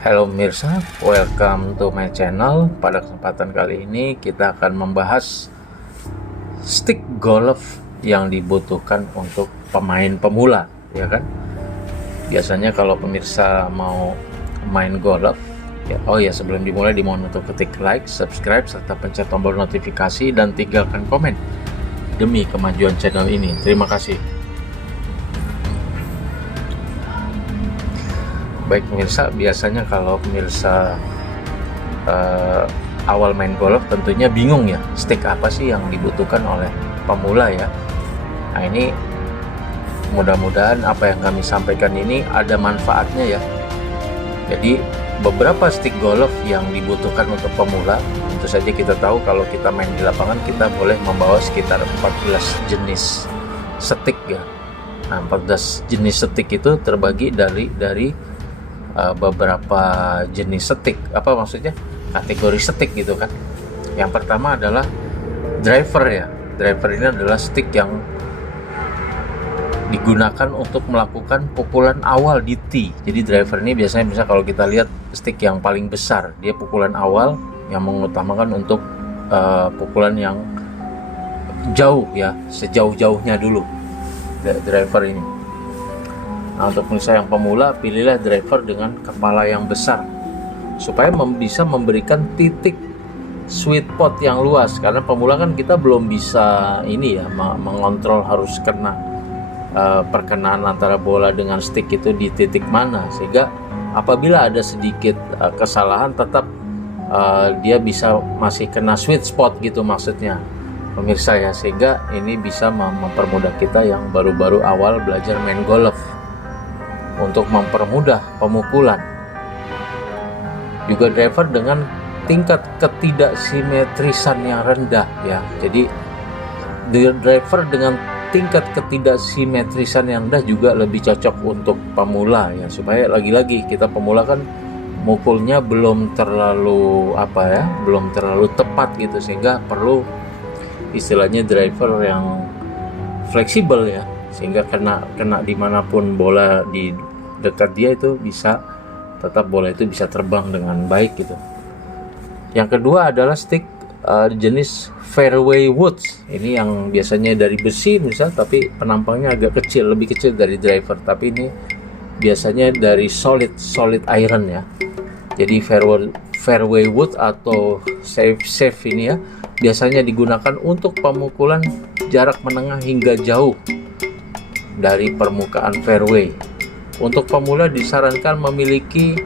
Halo pemirsa, welcome to my channel. Pada kesempatan kali ini kita akan membahas stick golf yang dibutuhkan untuk pemain pemula, ya kan? Biasanya kalau pemirsa mau main golf, ya, sebelum dimulai dimohon untuk ketik like, subscribe, serta pencet tombol notifikasi dan tinggalkan komen demi kemajuan channel ini. Terima kasih. Baik pemirsa, biasanya kalau pemirsa awal main golf tentunya bingung ya, stick apa sih yang dibutuhkan oleh pemula ya. Nah ini mudah-mudahan apa yang kami sampaikan ini ada manfaatnya ya. Jadi beberapa stick golf yang dibutuhkan untuk pemula, tentu saja kita tahu kalau kita main di lapangan kita boleh membawa sekitar 14 jenis stick ya. Nah 14 jenis stick itu terbagi dari beberapa jenis stick, apa maksudnya kategori stick gitu kan. Yang pertama adalah driver ya. Driver ini adalah stick yang digunakan untuk melakukan pukulan awal di tee. Jadi driver ini biasanya bisa kalau kita lihat stick yang paling besar, dia pukulan awal yang mengutamakan untuk pukulan yang jauh ya, sejauh-jauhnya dulu driver ini. Nah, untuk pemirsa yang pemula, pilihlah driver dengan kepala yang besar supaya bisa memberikan titik sweet spot yang luas. Karena pemula kan kita belum bisa ini ya, mengontrol harus kena perkenaan antara bola dengan stick itu di titik mana, sehingga apabila ada sedikit kesalahan tetap dia bisa masih kena sweet spot gitu maksudnya pemirsa ya, sehingga ini bisa mempermudah kita yang baru-baru awal belajar main golf untuk mempermudah pemukulan. Juga driver dengan tingkat ketidaksimetrisan yang rendah ya. Jadi driver dengan tingkat ketidaksimetrisan yang rendah juga lebih cocok untuk pemula ya, supaya lagi-lagi kita pemula kan mukulnya belum terlalu belum terlalu tepat gitu, sehingga perlu istilahnya driver yang fleksibel ya, sehingga kena dimanapun bola di dekat dia itu bisa tetap bola itu bisa terbang dengan baik gitu. Yang kedua adalah stick jenis fairway woods. Ini yang biasanya dari besi misal, tapi penampangnya agak kecil, lebih kecil dari driver, tapi ini biasanya dari solid iron ya. Jadi fairway wood atau safe ini ya biasanya digunakan untuk pemukulan jarak menengah hingga jauh dari permukaan fairway. Untuk pemula disarankan memiliki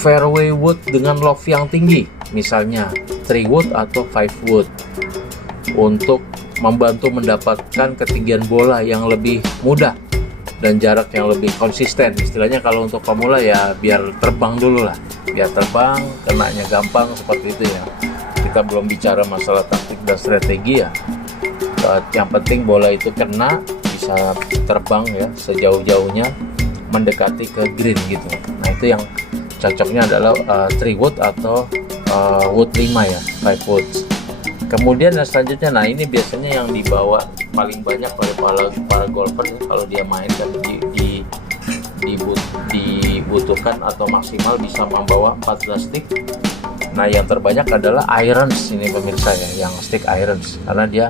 fairway wood dengan loft yang tinggi, misalnya 3 wood atau 5 wood, untuk membantu mendapatkan ketinggian bola yang lebih mudah dan jarak yang lebih konsisten. Istilahnya kalau untuk pemula ya biar terbang dulu lah, biar terbang, kenanya gampang seperti itu ya. Kita belum bicara masalah taktik dan strategi ya. Yang penting bola itu kena, bisa terbang ya sejauh-jauhnya mendekati ke green gitu. Nah itu yang cocoknya adalah 3 wood atau wood 5 ya, 5 woods. Kemudian yang selanjutnya, nah ini biasanya yang dibawa paling banyak oleh para golfer kalau dia main kan dibutuhkan atau maksimal bisa membawa 14 stick. Nah yang terbanyak adalah irons ini pemirsa ya, yang stick irons, karena dia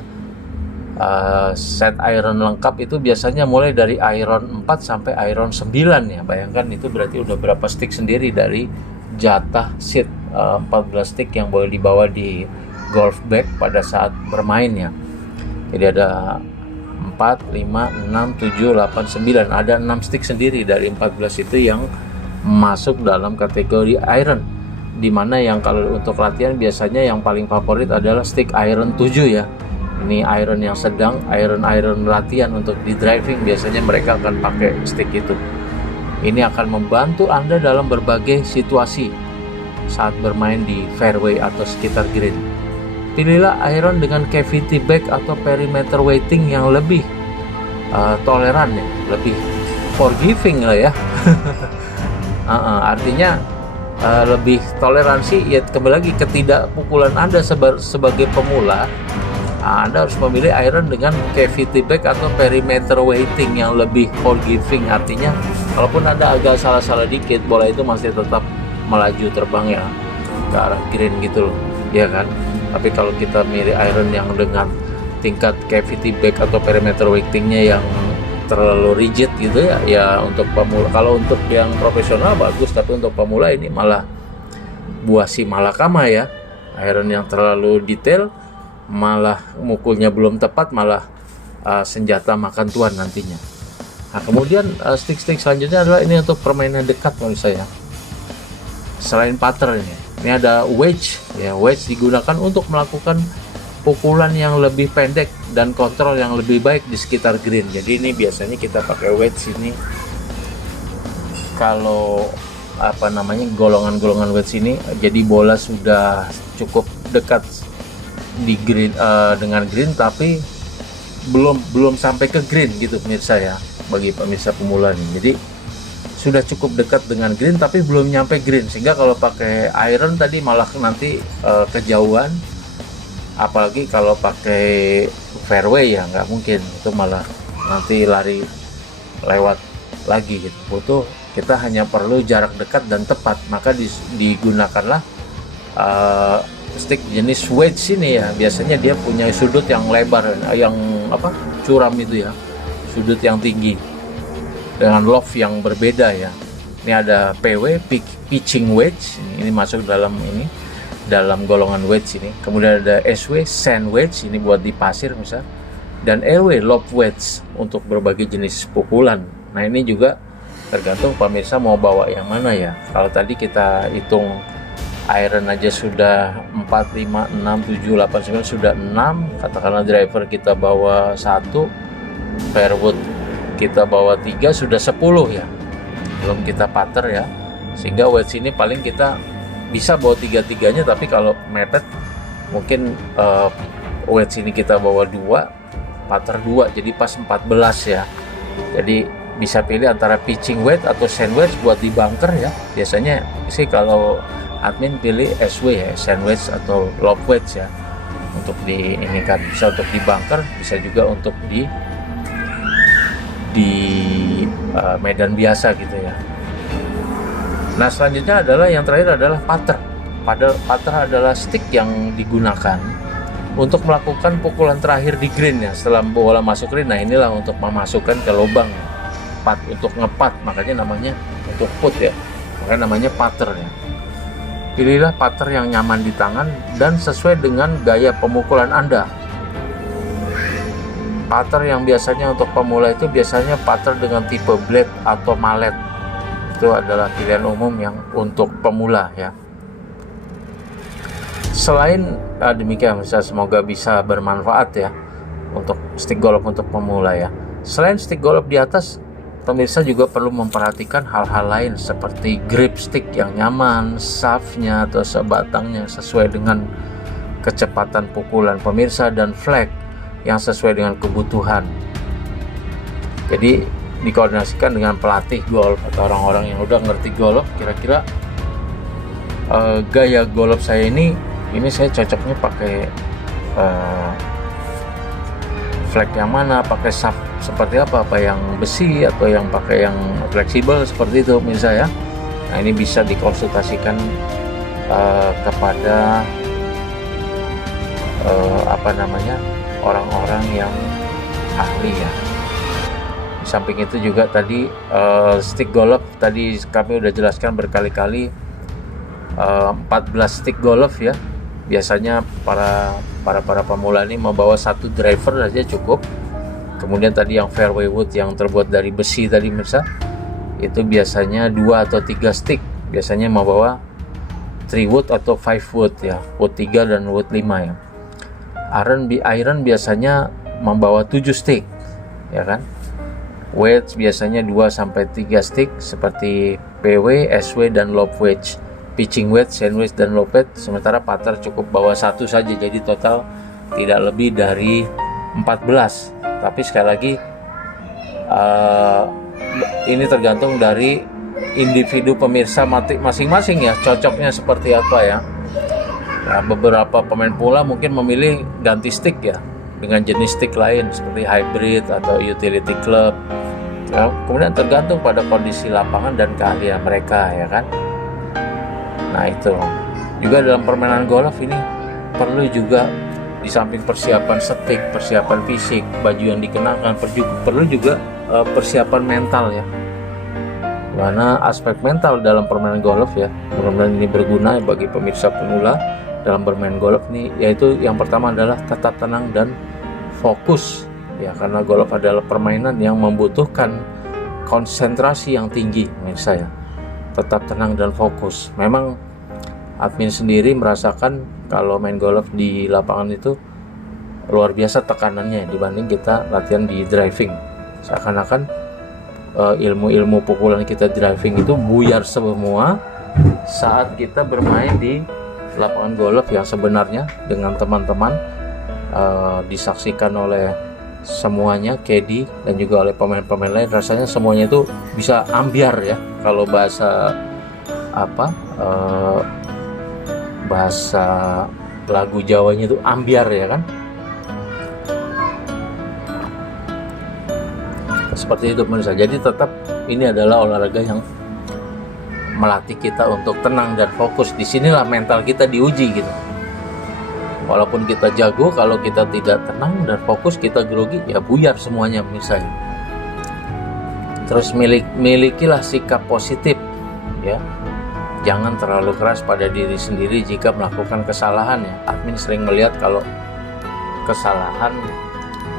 set iron lengkap itu biasanya mulai dari iron 4 sampai iron 9 ya. Bayangkan itu berarti udah berapa stick sendiri dari jatah seat 14 stick yang boleh dibawa di golf bag pada saat bermain ya. Jadi ada 4, 5, 6, 7, 8, 9, ada 6 stick sendiri dari 14 itu yang masuk dalam kategori iron, dimana yang kalau untuk latihan biasanya yang paling favorit adalah stick iron 7 ya. Ini iron yang sedang, iron latihan untuk di driving biasanya mereka akan pakai stick itu. Ini akan membantu Anda dalam berbagai situasi saat bermain di fairway atau sekitar green. Pilihlah iron dengan cavity bag atau perimeter weighting yang lebih toleran ya, lebih forgiving lah ya. Artinya lebih toleransi ya, kembali lagi ketidakpukulan Anda sebagai pemula. Anda harus memilih iron dengan cavity bag atau perimeter weighting yang lebih forgiving, artinya Kalaupun ada agak salah-salah dikit, bola itu masih tetap melaju terbang ya ke arah green gitu loh, ya kan. Tapi kalau kita milih iron yang dengan tingkat cavity back atau perimeter weightingnya yang terlalu rigid gitu ya, ya untuk pemula. Kalau untuk yang profesional bagus, tapi untuk pemula ini malah buah si malakama ya. Iron yang terlalu detail malah mukulnya belum tepat, malah senjata makan tuan nantinya. Nah, kemudian stick-stick selanjutnya adalah ini untuk permainan dekat menurut saya. Selain putter ini ada wedge ya. Wedge digunakan untuk melakukan pukulan yang lebih pendek dan kontrol yang lebih baik di sekitar green. Jadi ini biasanya kita pakai wedge ini kalau golongan-golongan wedge ini, jadi bola sudah cukup dekat di green dengan green, tapi belum sampai ke green gitu pemirsa ya, bagi pemirsa pemula nih. Jadi sudah cukup dekat dengan green tapi belum nyampe green, sehingga kalau pakai iron tadi malah nanti kejauhan. Apalagi kalau pakai fairway ya nggak mungkin, itu malah nanti lari lewat lagi gitu. Butuh kita hanya perlu jarak dekat dan tepat, maka digunakanlah stick jenis wedge ini ya. Biasanya dia punya sudut yang lebar, yang curam itu ya, sudut yang tinggi dengan loft yang berbeda ya. Ini ada PW, pitching wedge, ini masuk dalam golongan wedge ini. Kemudian ada SW, sand wedge, ini buat di pasir misal, dan LW, lob wedge, untuk berbagai jenis pukulan. Nah ini juga tergantung pemirsa mau bawa yang mana ya. Kalau tadi kita hitung iron aja sudah 4, 5, 6, 7, 8, 9, sudah 6. Katakanlah driver kita bawa 1, fairwood kita bawa 3, sudah 10 ya. Belum kita putter ya. Sehingga wedge ini paling kita bisa bawa 3-3-nya, tapi kalau mepet mungkin wedge ini kita bawa 2, putter 2, jadi pas 14 ya. Jadi bisa pilih antara pitching wedge atau sand wedge buat di bunker ya. Biasanya sih kalau admin pilih SW ya, sand wedge atau lob wedge ya, untuk di ini kan bisa untuk di bunker, bisa juga untuk di medan biasa gitu ya. Nah selanjutnya adalah yang terakhir adalah putter. Putter adalah stick yang digunakan untuk melakukan pukulan terakhir di green ya, setelah bola masuk green. Nah inilah untuk memasukkan ke lubang putt, untuk ngepat, makanya namanya untuk putt ya, makanya namanya putter ya. Pilihlah putter yang nyaman di tangan dan sesuai dengan gaya pemukulan Anda. Putter yang biasanya untuk pemula itu biasanya putter dengan tipe blade atau mallet. Itu adalah pilihan umum yang untuk pemula ya. Selain demikian, semoga bisa bermanfaat ya untuk stick golf untuk pemula ya. Selain stick golf di atas, pemirsa juga perlu memperhatikan hal-hal lain seperti grip stick yang nyaman, shaftnya atau sebatangnya sesuai dengan kecepatan pukulan pemirsa, dan flag yang sesuai dengan kebutuhan. Jadi dikoordinasikan dengan pelatih golf atau orang-orang yang udah ngerti golf, kira-kira gaya golf saya ini saya cocoknya pakai flag yang mana, pakai shaft seperti apa yang besi atau yang pakai yang fleksibel seperti itu misalnya. Nah ini bisa dikonsultasikan kepada orang-orang yang ahli ya. Di samping itu juga tadi stick golf tadi kami udah jelaskan berkali-kali, 14 stick golf ya. Biasanya para pemula ini membawa 1 driver saja cukup. Kemudian tadi yang fairway wood yang terbuat dari besi tadi mirsa, itu biasanya 2 atau 3 stick. Biasanya membawa 3 wood atau 5 wood ya, wood 3 dan wood 5 ya. Iron biasanya membawa 7 stick ya kan. Wedge biasanya 2 sampai 3 stick seperti PW, SW dan lob wedge. Pitching wedge, sand wedge dan lob wedge. Sementara putter cukup bawa 1 saja, jadi total tidak lebih dari 14. Tapi sekali lagi ini tergantung dari individu pemirsa masing-masing ya, cocoknya seperti apa ya. Nah, beberapa pemain pula mungkin memilih ganti stick ya dengan jenis stick lain seperti hybrid atau utility club Ya, kemudian tergantung pada kondisi lapangan dan keahlian mereka, ya kan. Nah itu juga dalam permainan golf ini perlu juga, di samping persiapan stick, persiapan fisik, baju yang dikenakan, perlu juga persiapan mental ya. Karena aspek mental dalam permainan golf ya, mudah-mudahan ini berguna bagi pemirsa pemula dalam bermain golf nih, yaitu yang pertama adalah tetap tenang dan fokus ya, karena golf adalah permainan yang membutuhkan konsentrasi yang tinggi pemirsa ya. Tetap tenang dan fokus. Memang admin sendiri merasakan kalau main golf di lapangan itu luar biasa tekanannya dibanding kita latihan di driving. Seakan-akan ilmu-ilmu pukulan kita driving itu buyar semua saat kita bermain di lapangan golf yang sebenarnya dengan teman-teman, disaksikan oleh semuanya, caddy dan juga oleh pemain-pemain lain. Rasanya semuanya itu bisa ambiar ya, kalau bahasa bahasa lagu Jawanya itu ambiar ya kan. Seperti itu pemirsa. Jadi tetap ini adalah olahraga yang melatih kita untuk tenang dan fokus. Disinilah mental kita diuji gitu. Walaupun kita jago, kalau kita tidak tenang dan fokus, kita grogi, ya buyar semuanya misalnya. Terus milikilah sikap positif ya. Jangan terlalu keras pada diri sendiri jika melakukan kesalahan ya. Admin sering melihat kalau kesalahan,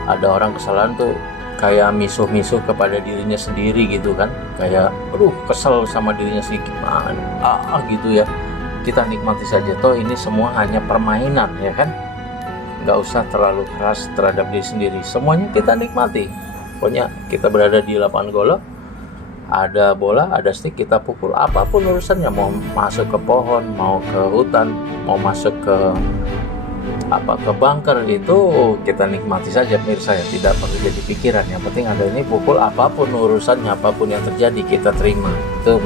ada orang kesalahan tuh kayak misuh-misuh kepada dirinya sendiri gitu kan. Kayak kesel sama dirinya sih, gimana gitu ya. Kita nikmati saja, toh ini semua hanya permainan ya kan. Nggak usah terlalu keras terhadap diri sendiri, semuanya kita nikmati. Pokoknya kita berada di lapangan golf, ada bola, ada stick, kita pukul, apapun urusannya. Mau masuk ke pohon, mau ke hutan, mau masuk ke bunker, itu kita nikmati saja pemirsa ya. Tidak perlu jadi pikiran, yang penting ada ini pukul, apapun urusannya, apapun yang terjadi kita terima. Itu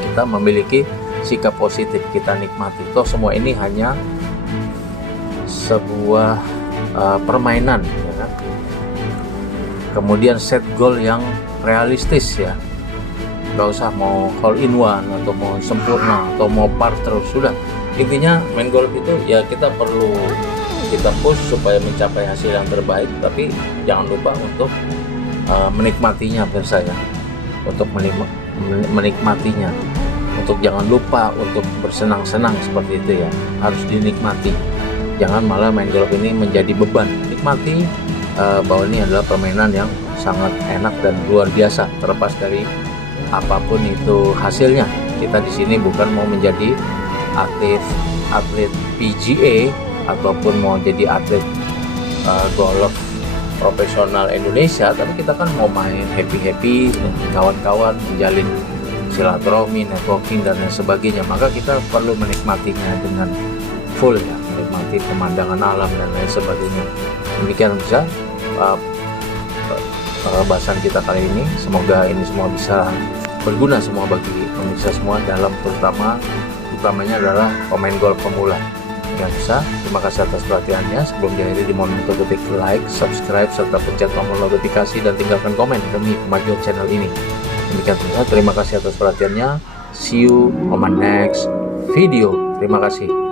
kita memiliki sikap positif, kita nikmati. Toh semua ini hanya sebuah permainan ya kan? Kemudian set goal yang realistis ya. Gak usah mau hole in one atau mau sempurna atau mau par terus, sudah. Intinya main golf itu ya kita perlu kita push supaya mencapai hasil yang terbaik, tapi jangan lupa untuk menikmatinya pemirsa ya. Untuk menikmatinya, untuk jangan lupa untuk bersenang-senang seperti itu ya, harus dinikmati. Jangan malah main golf ini menjadi beban. Nikmati bahwa ini adalah permainan yang sangat enak dan luar biasa, terlepas dari apapun itu hasilnya. Kita di sini bukan mau menjadi atlet PGA ataupun mau jadi atlet golf profesional Indonesia, tapi kita kan mau main happy dengan kawan-kawan, menjalin silaturahmi, networking dan lain sebagainya. Maka kita perlu menikmatinya dengan full ya, menikmati pemandangan alam dan lain sebagainya. Demikian bisa bahasan kita kali ini. Semoga ini semua bisa berguna semua bagi pemirsa semua, dalam utamanya adalah pemain golf pemula yang bisa. Terima kasih atas perhatiannya. Sebelum diakhiri, dimohon untuk ketik like, subscribe, serta pencet tombol notifikasi dan tinggalkan komen demi kemajuan channel ini. Demikian saja, terima kasih atas perhatiannya. See you on my next video. Terima kasih.